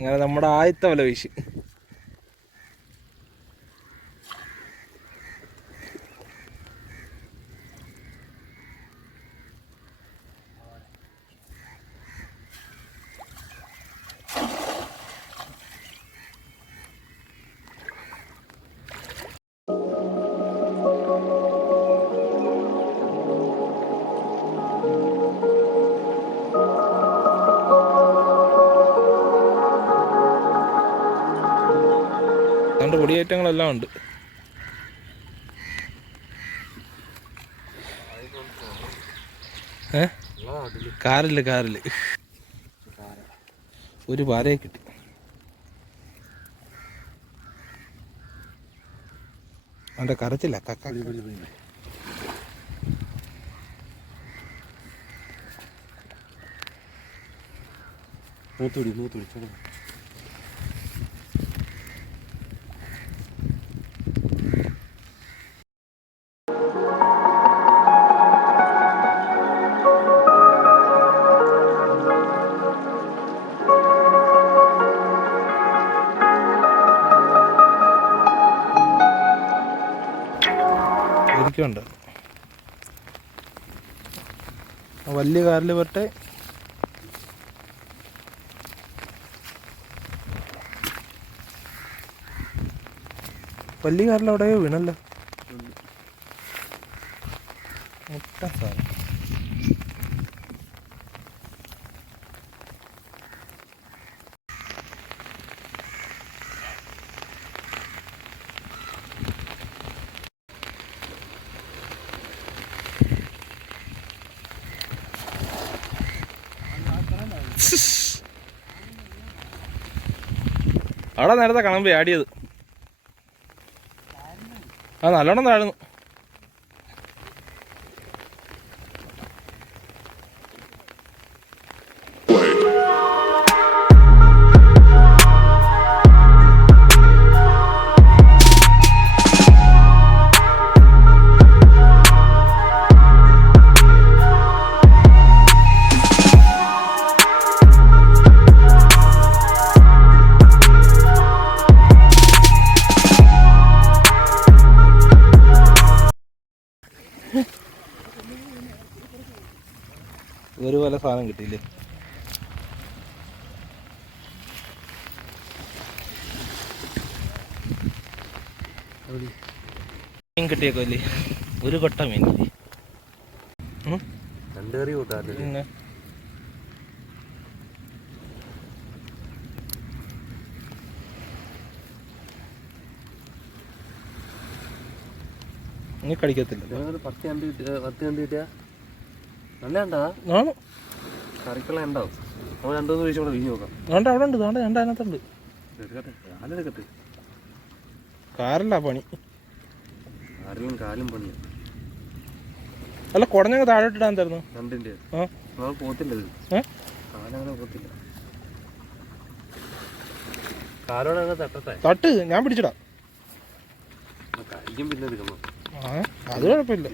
അങ്ങനെ നമ്മുടെ ആദ്യത്തെ വല വീശി. അതുകൊണ്ട് പൊടിയേറ്റങ്ങളെല്ലാം ഉണ്ട്. കാറില് ഒരു പാരയെ കിട്ടി. അവൻ്റെ കരച്ചില്ല കക്ക. മൂത്തുടി ഉണ്ട്. വലിയ കാറിൽ പെട്ടെ വലിയ കാറിൽ അവിടെ വീണല്ലോ. സാധനം അവിടെ നേരത്തെ കാണുമ്പോ ആടിയത്. നല്ലോണം താഴ്ന്നു. ഒരു പോലെ സാധനം കിട്ടിയില്ലേ? മീൻ കിട്ടിയേക്കോ അല്ലേ? ഒരു കൊട്ട മീൻ കിട്ടി. പിന്നെ നീ കടിക്കത്തില്ല. അവിടെ ഉണ്ട് അതിനകത്തുണ്ട്. കാറില്ല പണി. അല്ല കുടഞ്ഞങ്ങ് താഴോട്ടിടാൻ തരുന്നു. തട്ട് ഞാൻ പിടിച്ചിടാം. അത് കുഴപ്പമില്ല.